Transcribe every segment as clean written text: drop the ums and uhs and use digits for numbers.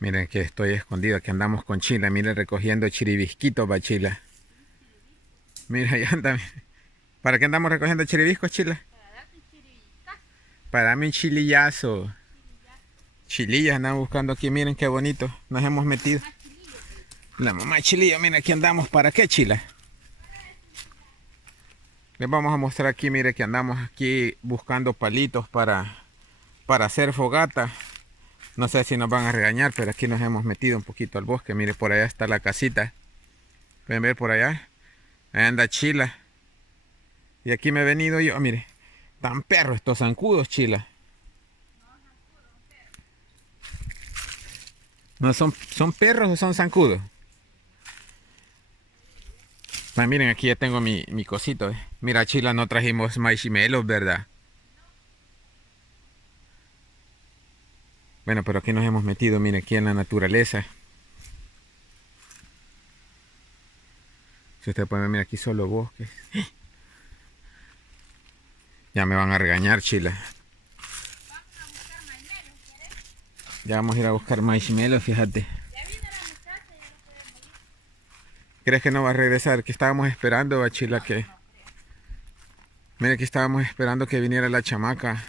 Miren que estoy escondido, aquí andamos con Chila, miren recogiendo chiribisquitos, va Chila. Mira, ahí anda. ¿Para qué andamos recogiendo chiribiscos, Chila? Para mi chilillazo. Chilillas andamos buscando aquí, miren qué bonito. Nos hemos metido. La mamá chilillo, miren aquí andamos. ¿Para qué, Chila? Les vamos a mostrar aquí, miren que andamos aquí buscando palitos para hacer fogata. No sé si nos van a regañar, pero aquí nos hemos metido un poquito al bosque. Mire, por allá está la casita. ¿Pueden ver por allá? Ahí anda Chila. Y aquí me he venido yo, mire. Tan perros estos zancudos, Chila. No son perros o son zancudos. Ah, miren, aquí ya tengo mi cosito. Mira, Chila, no trajimos marshmallows, ¿verdad? Bueno, pero aquí nos hemos metido, mire, aquí en la naturaleza. Si ustedes pueden ver, mira, aquí solo bosques. Ya me van a regañar, Chila. Ya vamos a ir a buscar marshmallows, fíjate. ¿Crees que no va a regresar? Que estábamos esperando a Chila que... Mire que estábamos esperando que viniera la chamaca.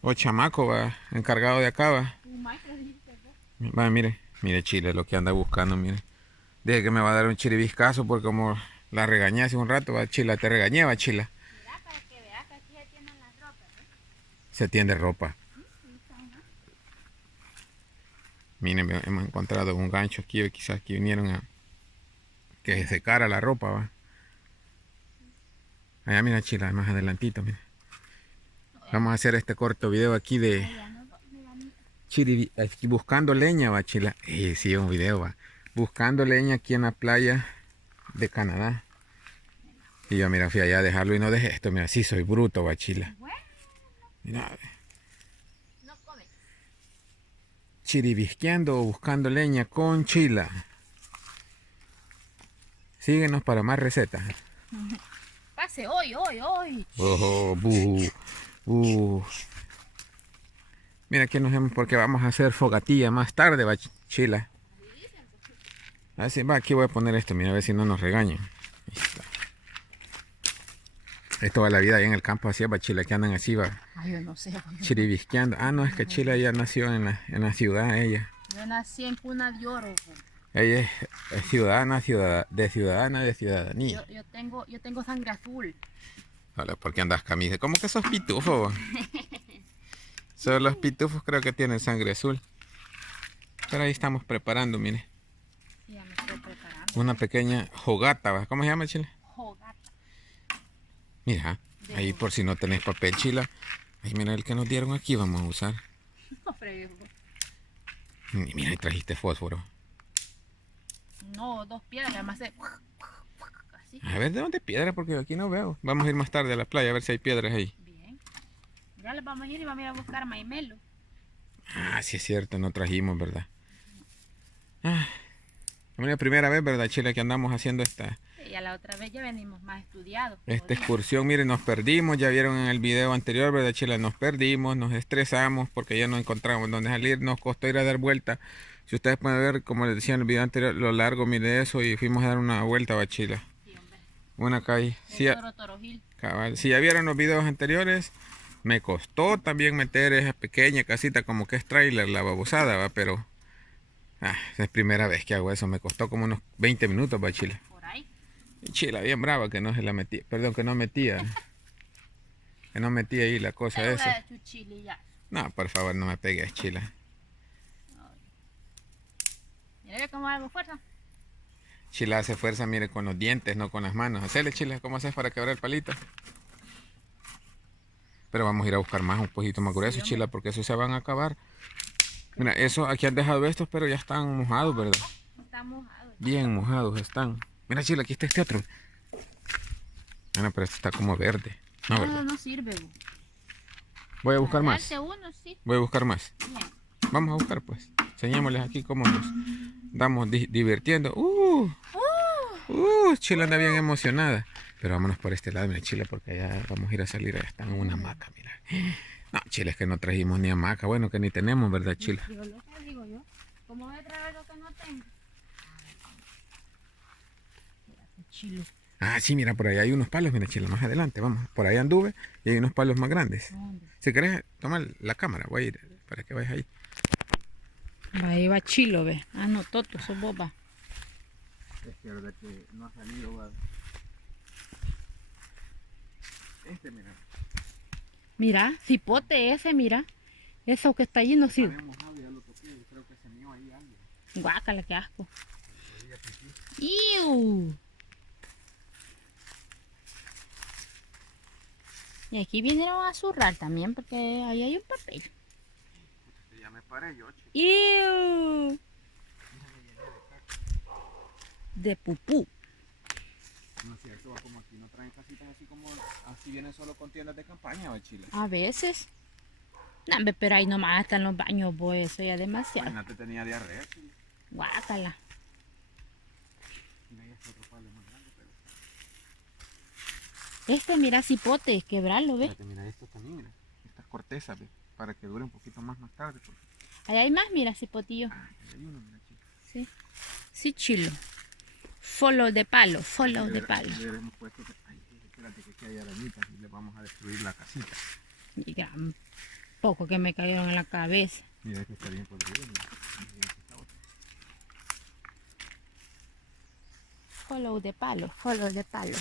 O chamaco, va, encargado de acá, va. Va, mire Chila lo que anda buscando, mire. Dije que me va a dar un chiribiscazo porque como la regañé hace un rato, va, Chila, te regañé, va, Chila. Mira, para que veas que aquí se tienden las ropas, ¿eh? Se tiende ropa. Miren, hemos encontrado un gancho aquí, quizás aquí vinieron a que se secara la ropa, va. Allá mira Chila, más adelantito, mira. Vamos a hacer este corto video aquí de aquí buscando leña, va Chila. Sí, un video, va. Buscando leña aquí en la playa de Canadá. Y yo, mira, fui allá a dejarlo y no dejé esto. Mira, sí, soy bruto, va Chila. Mira, No come. chiribisqueando o buscando leña con Chila. Síguenos para más recetas. Pase hoy. Oh, Mira, aquí nos vemos porque vamos a hacer fogatilla más tarde, va Chila. Así va, aquí voy a poner esto, mira, a ver si no nos regañan. Ahí está. Esto va la vida ahí en el campo, así va Chila, que andan así, va. Ay, yo no sé. Chiribisqueando. Ah, no, es que Chila ya nació en la ciudad, ella. Yo nací en cuna de oro. Ella es ciudadana, de ciudadanía. Yo tengo sangre azul. Hola, ¿por qué andas camisa? ¿Cómo que sos pitufo? Solo los pitufos creo que tienen sangre azul. Pero ahí estamos preparando, mire. Ya me estoy preparando. Una pequeña jogata, ¿va? ¿Cómo se llama, Chila? Jogata. Mira, ahí por si no tenés papel, Chila. Ahí mira el que nos dieron aquí, vamos a usar. No, pero Y mira, ahí trajiste fósforo. no, 2 piedras, además de... Así. A ver, ¿de dónde piedra? Porque aquí no veo. Vamos a ir más tarde a la playa a ver si hay piedras ahí. Bien. Ya les vamos a ir y vamos a ir a buscar maimelo. Ah, sí es cierto, no trajimos, ¿verdad? Ah, es la primera vez, ¿verdad, Chila, que andamos haciendo esta Y a la otra vez ya venimos más estudiados. excursión? Miren, nos perdimos, ya vieron en el video anterior, ¿verdad, Chila? Nos perdimos, nos estresamos porque ya no encontramos dónde salir, nos costó ir a dar vuelta. Si ustedes pueden ver, como les decía en el video anterior, lo largo, mire eso, y fuimos a dar una vuelta, va, Chila. Sí, hombre. Una calle. Sí, Torojil. cabal. Si ya vieron los videos anteriores, me costó también meter esa pequeña casita como que es trailer, la babosada, va, pero es primera vez que hago eso, me costó como unos 20 minutos, va, Chila. Por ahí. Y Chila bien brava que no se la metía, perdón, que no metía ahí la cosa Te voy esa. a chuchilillar. No, por favor, no me pegues, Chila. Mira cómo hago fuerza. Chila hace fuerza, mire, con los dientes, no con las manos. Hacele, Chila, ¿cómo haces para quebrar el palito? Pero vamos a ir a buscar más, un poquito más gruesos, Chila, porque esos se van a acabar. Mira, eso, aquí han dejado estos, pero ya están mojados, ¿verdad? Está mojado. Bien mojados están. Mira, Chila, aquí está este otro. Bueno, pero este está como verde. No, No, ¿verdad? no sirve. Voy a buscar más. Darte uno, sí. Voy a buscar más. Bien. Vamos a buscar, pues. Enseñémosles aquí cómo nos damos divirtiendo. Chila anda bien emocionada. Pero vámonos por este lado, mira, Chila, porque allá vamos a ir a salir. Allá está en una hamaca, mira. No, Chila, es que no trajimos ni hamaca. Bueno, que ni tenemos, ¿verdad, Chila? Digo yo. ¿Cómo voy a traer algo que no tengo? Mira qué chilo. Ah, sí, mira, por ahí hay unos palos, mira, Chila, más adelante, vamos. Por ahí anduve y hay unos palos más grandes. ¿Dónde? Si querés, toma la cámara, voy a ir para que vayas ahí. Ahí va chilo, ve. Ah, no, Toto, sos boba. Es que verdad que no ha salido, va. Mira. Mira, cipote ese, mira. Eso que está allí no sirve. Había mojado y ya lo toqué, yo creo que se mió ahí algo. Guácala, qué asco. ¡Iu! Y aquí vinieron a zurrar también porque ahí hay un papel. Ya me paré yo, chico. ¡Iu! De pupú. No es cierto, va, como aquí no traen casitas así como, así vienen solo con tiendas de campaña, va, Chile. A veces. No, hombre, pero ahí nomás están los baños, pues eso ya es demasiado. No te tenía diarrea, Chile. Guácala. Mira, ahí está otro palo más grande, pero... Mira, cipote, quebrarlo, ¿ves? Espérate, mira esto también, mira. Estas cortezas, ¿ves? Para que dure un poquito más tarde. Porque... Ahí hay más, mira, cipotillo. Ah, hay uno, mira, Chile. Sí. Sí, chilo. Follow de palo, follow de palo. Hemos puesto que... Ay, espérate que aquí hay arañitas y le vamos a destruir la casita. Y gran poco que me cayeron en la cabeza. Mira que está bien podrido, mira. Mira, aquí está otro. Follow de palo, follow de palo.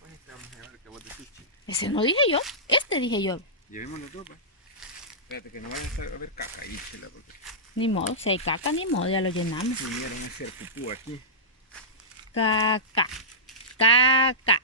Pues vamos a llevar el que vos decís, Chile. Ese no dije yo, este dije yo. Llevemos los dos, va. Espérate que no vaya a haber caca ahí, Chile, porque Ni modo, si hay caca, ni modo, ya lo llenamos. vinieron a hacer pupú aquí. Caca, caca.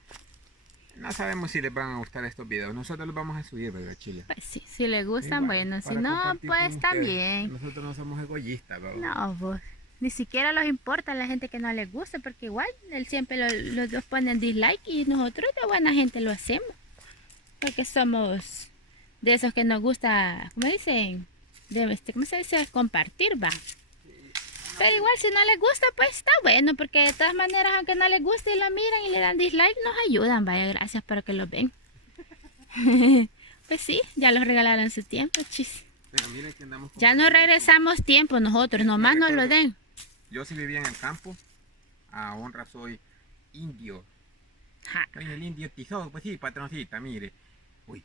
No sabemos si les van a gustar estos videos. Nosotros los vamos a subir, ¿verdad, Chile? Pues sí, si les gustan, Igual, bueno, si para no, compartir pues con ustedes. también. Nosotros no somos egoístas, ¿verdad? No, pues, ni siquiera los importa a la gente que no les gusta, porque igual él siempre los dos ponen dislike y nosotros de buena gente lo hacemos. Porque somos de esos que nos gusta, ¿cómo dicen? ¿Cómo se dice? Compartir, va. Pero igual si no les gusta, pues está bueno, porque de todas maneras, aunque no les guste y lo miran y le dan dislike, nos ayudan, vaya, gracias por que lo ven. Pues sí, ya los regalaron su tiempo, chis. Pero miren que andamos con... Ya no regresamos tiempo nosotros, nomás nos lo den. Yo sí vivía en el campo. A honra soy indio. Ja. Soy el indio Tizoc, pues sí, patroncita, mire. Uy.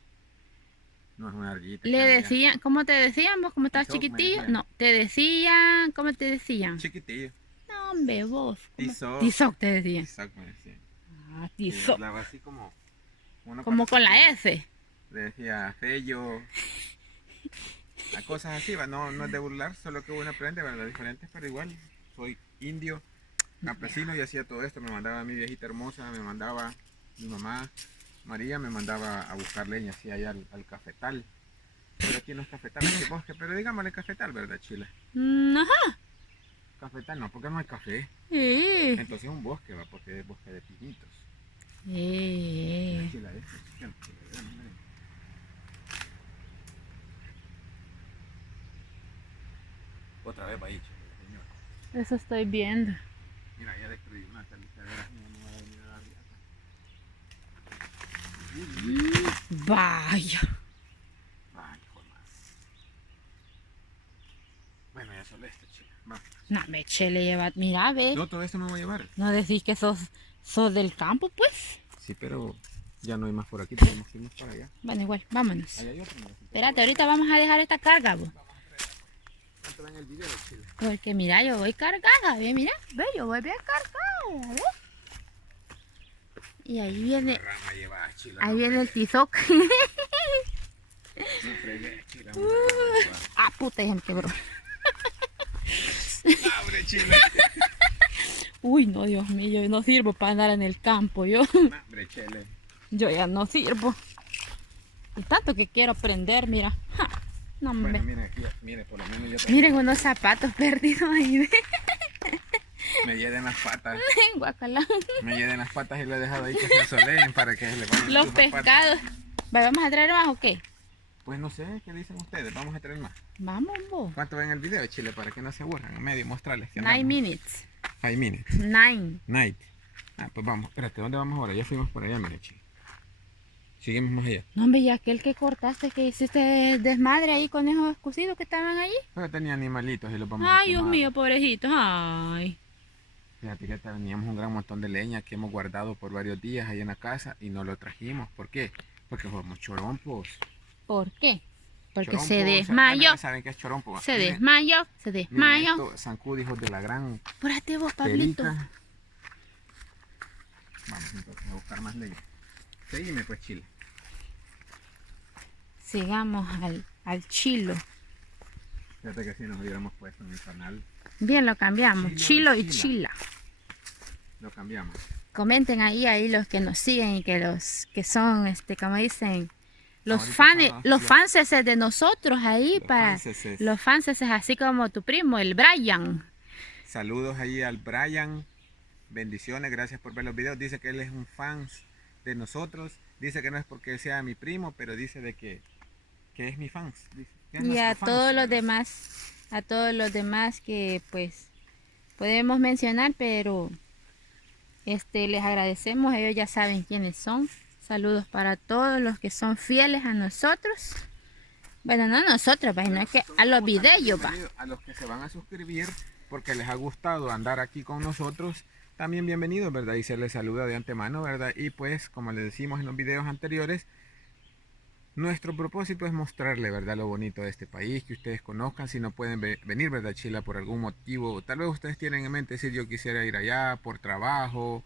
No es una ardillita. Le decían, ¿cómo te decían vos? ¿Cómo estabas Tizoc, me chiquitillo? decían. No, te decían, ¿cómo te decían? Chiquitillo. No, hombre, vos. Tizoc. Tizoc te decían. Tizoc me decía. Ah, Y tizoc. hablaba así como... uno Como con cuando- la S. Le decía sello. Las cosas así, va, no es de burlar, solo que uno aprende, ¿verdad? Diferentes, pero igual soy indio, campesino y hacía todo esto. Me mandaba a mi viejita hermosa, me mandaba mi mamá, María, me mandaba a buscar leña así allá al cafetal. Pero aquí no es cafetal, aquí es bosque, pero digámosle cafetal, ¿verdad, Chile? Ajá. Cafetal no, porque no hay café. Sí. Entonces es un bosque, va, porque es bosque de pinitos. Sí. Chile, esto, Chile, miren. Otra vez va ahí, Chile, señor. Eso estoy viendo. Mira, ya destruí una talicadera, no va a venir a dar Vaya. Ay, hijo de madre. Bueno, ya solo esto, Chile. Va. No, me chele lleva. Mira, ve. Yo todo esto me voy a llevar. No decís que sos del campo, pues. Sí, pero ya no hay más por aquí, tenemos que irnos para allá. Bueno, igual, vámonos. Ahí hay otro, mira. Espérate, ahorita vamos a dejar esta carga, vos. ¿Cuánto ven el video, Chile? Porque mira, yo voy cargada, ve, mira. Ve, yo voy bien cargada, ¿ves? Y ahí viene, La rama lleva, Chile. ahí viene el tizoc. No fregué, Chile. Ah, puta, ya me quebró. ¡Abre, Chile! Uy, no, Dios mío, yo no sirvo para andar en el campo, yo ¡Abre, Chile! ya no sirvo. Y tanto que quiero aprender, mira. Ja, no, hombre. Bueno, miren aquí, miren, por lo menos yo también Miren unos zapatos perdidos ahí, ve. me hieden las patas. Guacala. Me hieden las patas y lo he dejado ahí que se asoleen para que se le vayan Los sus zapatos. pescados. ¿Vamos a traer más o qué? Pues no sé, ¿qué dicen ustedes? Vamos a traer más. Vamos, vos. ¿Cuánto ven el video, Chile? Para que no se aburran. En medio, mostrarles que 9 andamos. minutes. 5 minutes. 9. Night. Ah, pues vamos. Espérate, ¿dónde vamos ahora? Ya fuimos por allá, mire, Chile. Seguimos más allá. No, hombre, y aquel que cortaste, que hiciste desmadre ahí con esos cocidos que estaban allí. Pero tenía animalitos y los vamos a Ay, Dios quemar. mío, pobrecitos. Ay. Fíjate que teníamos un gran montón de leña que hemos guardado por varios días ahí en la casa y no lo trajimos. ¿Por qué? Porque somos chorompos. ¿Por qué? Porque Chorompos, se bueno, desmayó. ya saben qué es chorompo. Se Miren, desmayó, se miren desmayó. esto, zancudo, hijos de la gran Apúrate vos, Pablito. perica. Vamos entonces a buscar más leña. Seguime pues, Chile. Sigamos al chilo. Fíjate que si nos hubiéramos puesto en el canal, Bien, lo cambiamos. Chilo Chilo y y chila. lo cambiamos. Comenten ahí los que nos siguen y que los que son, como dicen, los Ahorita fans, son los fanses de nosotros ahí Los para fanses. los fanses así como tu primo, el Brian. Saludos ahí al Brian. Bendiciones, gracias por ver los videos. Dice que él es un fan de nosotros. Dice que no es porque sea mi primo, pero dice de que es mi fan. Y a todos los demás que pues podemos mencionar, pero les agradecemos, ellos ya saben quiénes son. Saludos para todos los que son fieles a nosotros. Bueno, no a nosotros, pues, no es que a los videos, va. A los que se van a suscribir porque les ha gustado andar aquí con nosotros, también bienvenidos, ¿verdad? Y se les saluda de antemano, ¿verdad? Y pues, como les decimos en los videos anteriores, nuestro propósito es mostrarle, ¿verdad?, lo bonito de este país, que ustedes conozcan. Si no pueden venir, ¿verdad?, Chile, por algún motivo. Tal vez ustedes tienen en mente decir, yo quisiera ir allá por trabajo,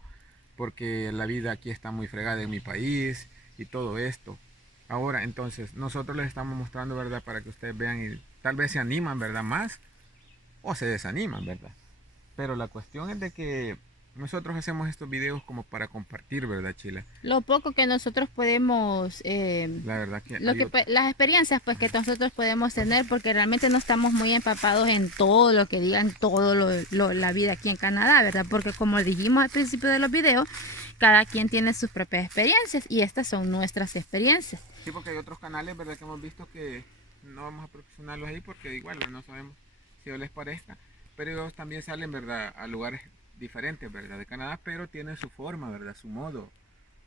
porque la vida aquí está muy fregada en mi país y todo esto. Ahora, entonces, nosotros les estamos mostrando, ¿verdad?, para que ustedes vean y tal vez se animan, ¿verdad?, más o se desaniman, ¿verdad? Pero la cuestión es de que nosotros hacemos estos videos como para compartir, ¿verdad, Chile? Lo poco que nosotros podemos, La verdad que las experiencias pues que nosotros podemos tener, porque realmente no estamos muy empapados en todo lo que digan, la vida aquí en Canadá, ¿verdad? Porque como dijimos al principio de los videos, cada quien tiene sus propias experiencias y estas son nuestras experiencias. Sí, porque hay otros canales, ¿verdad?, que hemos visto que no vamos a proporcionarlos ahí porque igual no sabemos si les parezca. Pero ellos también salen, ¿verdad?, a lugares diferentes, ¿verdad?, de Canadá, pero tienen su forma, ¿verdad?, su modo,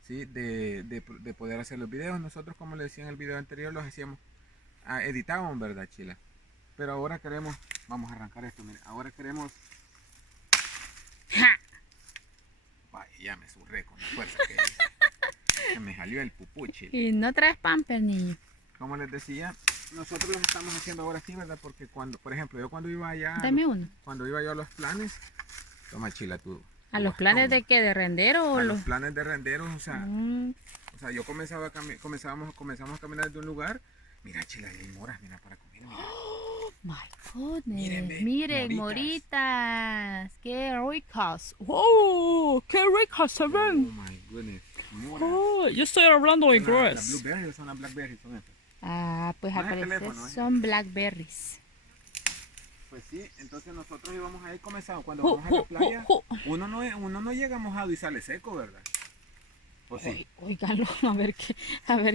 ¿sí?, de poder hacer los videos. Nosotros, como les decía en el video anterior, los hacíamos, editábamos, ¿verdad, Chila? Pero ahora queremos, vamos a arrancar esto, miren, ahora queremos... ¡Ja! Vaya, ya me surré con la fuerza que se me salió el pupú, Chila. Y no traes pamper, niño. Como les decía, nosotros los estamos haciendo ahora sí, ¿verdad? Porque cuando, por ejemplo, yo cuando iba allá... Dame uno. Cuando iba yo a los planes... Toma, Chila, tú. ¿A los planes de qué? ¿De rendero o a los planes de renderos? O sea, yo comenzamos a caminar de un lugar. Mira, Chila, hay moras, mira, para comer. Mira. Oh my goodness. Miren, Miren, moritas. Qué ricas. ¡Wow! ¡Qué ricas se Oh ven! my goodness. Moras. Oh, yo estoy hablando inglés. Las blueberries son las blackberries, son estas. Ah, pues No es el al parecer teléfono, son blackberries. Pues sí, entonces nosotros íbamos a ir comenzando. Cuando vamos a la playa, uno no llega mojado y sale seco, ¿verdad? ¿O sí? Óiganlo, a ver qué.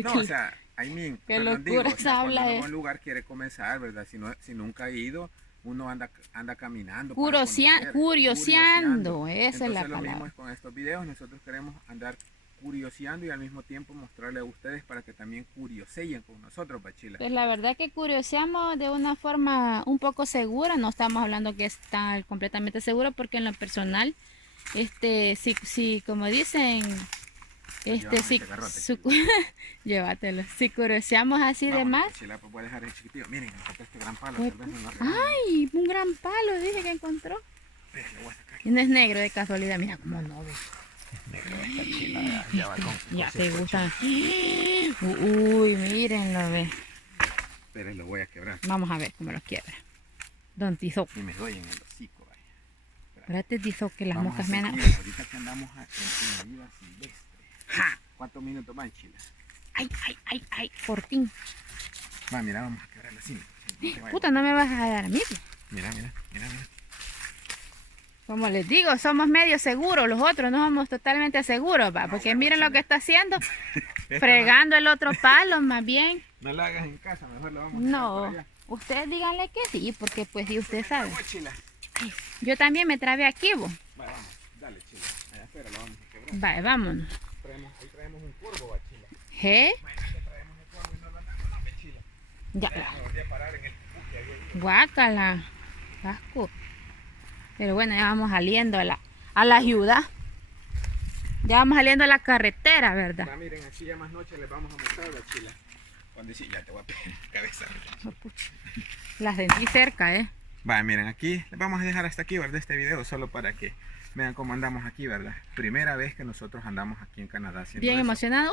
No, o sea, I mean, qué perdón, digo, locura o sea, habla cuando uno va a un lugar quiere comenzar, ¿verdad? Si nunca ha ido, uno anda caminando. Curioseando, esa es la Entonces lo mismo palabra. es con estos videos. Nosotros queremos andar curioseando y al mismo tiempo mostrarle a ustedes para que también curioseen con nosotros, Bachila. Pues la verdad que curioseamos de una forma un poco segura, no estamos hablando que está completamente seguro, porque en lo personal, si como dicen, llévatelo, si curioseamos así de más. Bachila, pues voy a dejar el chiquitillo. Miren, encontré este gran palo, Pues, tal vez no lo ay, un gran palo, dije que encontró. Pero le voy a sacar. Y no es negro de casualidad, mira cómo no ve. Negro esta Chila, ya va con Ya te gustan. Uy, mírenlo, ve. Pero lo voy a quebrar. Vamos a ver cómo lo quiebra. Don Tizoc. Y me doy en el hocico, vaya. Espérate, Tizoc, que las Vamos moscas a me hacer han... como ahorita que andamos en la vida silvestre. ¡Ja! ¿Cuántos minutos van, Chila? Ay, Fortín. Va, mira, vamos a quebrarla así. Puta, no me vas a dar a mí. Mira. Como les digo, somos medio seguros, los otros no somos totalmente seguros, va, porque miren lo que está haciendo, fregando el otro palo, más bien. No la hagas en casa, mejor lo vamos a No, hacer por allá. ustedes díganle que sí, porque pues sí, usted sabe. Vamos, Chila. Yo también me trabé aquí, vos. Va, vamos, dale, Chila. Allá afuera lo vamos a quebrar. Vale, vámonos. Ahí traemos un curvo, va, Chila. ¿Qué? Ya. Guácala. Asco. Pero bueno, ya vamos saliendo a la ciudad. Ya vamos saliendo a la carretera, ¿verdad? Ya miren, aquí ya más noche les vamos a mostrar la chila. Cuando dice, ya te voy a pegar cabeza. Oh, la sentí cerca, Va, miren, aquí les vamos a dejar hasta aquí, ¿verdad? Este video solo para que vean cómo andamos aquí, ¿verdad? Primera vez que nosotros andamos aquí en Canadá haciendo Bien eso. emocionado.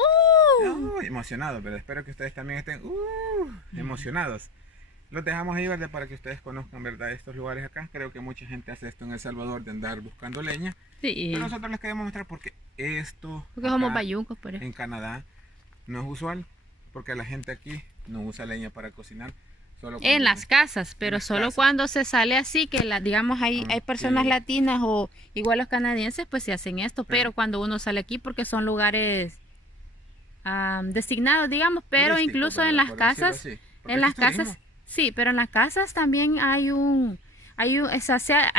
Emocionados, ¿verdad? Espero que ustedes también estén emocionados. Los dejamos ahí, ¿verdad? Para que ustedes conozcan, ¿verdad? Estos lugares acá. Creo que mucha gente hace esto en El Salvador de andar buscando leña. Sí. Pero nosotros les queremos mostrar porque esto Porque somos bayuncos, por eso. en Canadá no es usual. Porque la gente aquí no usa leña para cocinar. Solo En las casas, pero solo cuando se sale así, que digamos hay personas latinas o igual los canadienses, pues se hacen esto. Pero cuando uno sale aquí, porque son lugares designados, digamos, pero turístico, incluso ¿verdad? en las Por decirlo casas, así. Porque en esto las es turismo. casas, sí, pero en las casas también hay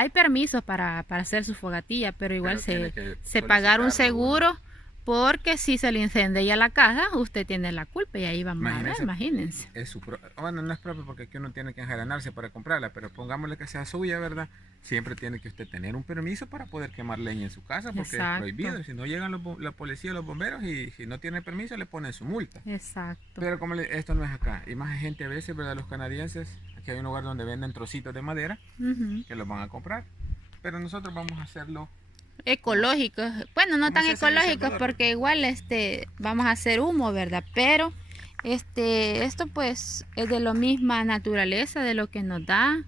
permisos para hacer su fogatilla, pero igual Pero tiene que se pagar un solicitarlo, seguro, porque si se le incendia la casa, usted tiene la culpa y ahí vamos a ver, Imagínense. imagínense. Es su bueno, no es propio porque aquí uno tiene que enjaranarse para comprarla, pero pongámosle que sea suya, ¿verdad? Siempre tiene que usted tener un permiso para poder quemar leña en su casa porque Exacto. es prohibido. Si no llegan la policía o los bomberos y si no tiene permiso le ponen su multa. Exacto. Pero como esto no es acá, y más gente a veces, ¿verdad? Los canadienses, aquí hay un lugar donde venden trocitos de madera que los van a comprar, pero nosotros vamos a hacerlo Ecológicos, bueno, no ¿Cómo tan se hace en El ecológicos Salvador? porque igual vamos a hacer humo, ¿verdad? Pero esto pues es de la misma naturaleza, de lo que nos da,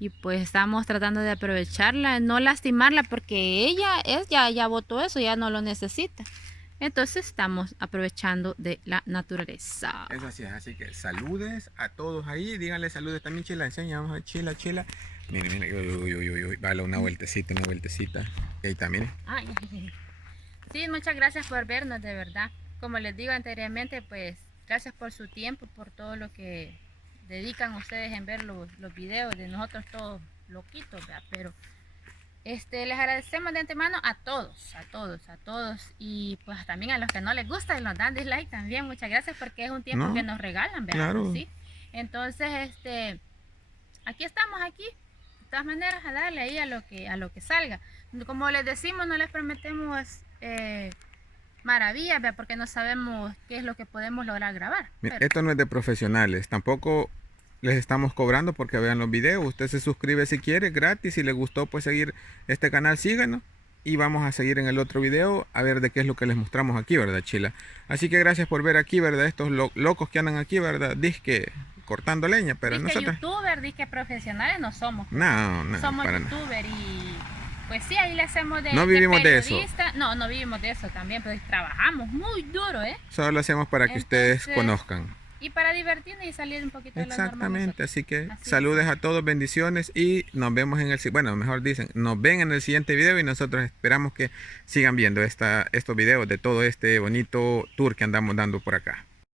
y pues estamos tratando de aprovecharla, no lastimarla porque ella ya botó eso, ya no lo necesita. Entonces estamos aprovechando de la naturaleza. Es así que saludes a todos ahí, díganle saludes también, Chila, enseña, vamos a ver, Chila. Miren, uy, vale, una vueltecita. Ahí está, miren. Ay. Sí, muchas gracias por vernos, de verdad. Como les digo anteriormente, pues gracias por su tiempo, por todo lo que dedican ustedes en ver los videos de nosotros todos loquitos, ¿verdad? Pero les agradecemos de antemano a todos, y pues también a los que no les gusta y nos dan dislike también, muchas gracias porque es un tiempo que nos regalan, ¿verdad? Claro. ¿Sí? Entonces, aquí estamos aquí, de todas maneras a darle ahí a lo que salga. Como les decimos, no les prometemos maravillas, ¿verdad? Porque no sabemos qué es lo que podemos lograr grabar. Mira, esto no es de profesionales, tampoco les estamos cobrando porque vean los videos. Usted se suscribe si quiere, gratis. Si le gustó pues seguir este canal, síganos. Y vamos a seguir en el otro video a ver de qué es lo que les mostramos aquí, ¿verdad, Chila? Así que gracias por ver aquí, ¿verdad? Estos locos que andan aquí, ¿verdad? Disque cortando leña, pero Disque nosotros... youtuber, disque profesionales no somos. No, somos para youtuber y pues sí, ahí le hacemos de No vivimos de eso. No vivimos de eso también, pero trabajamos muy duro, Solo lo hacemos para que ustedes conozcan. Y para divertirnos y salir un poquito de lo normal. Exactamente, así que Así saludes a todos, bendiciones y nos vemos en bueno, mejor dicen, nos ven en el siguiente video y nosotros esperamos que sigan viendo estos videos de todo este bonito tour que andamos dando por acá.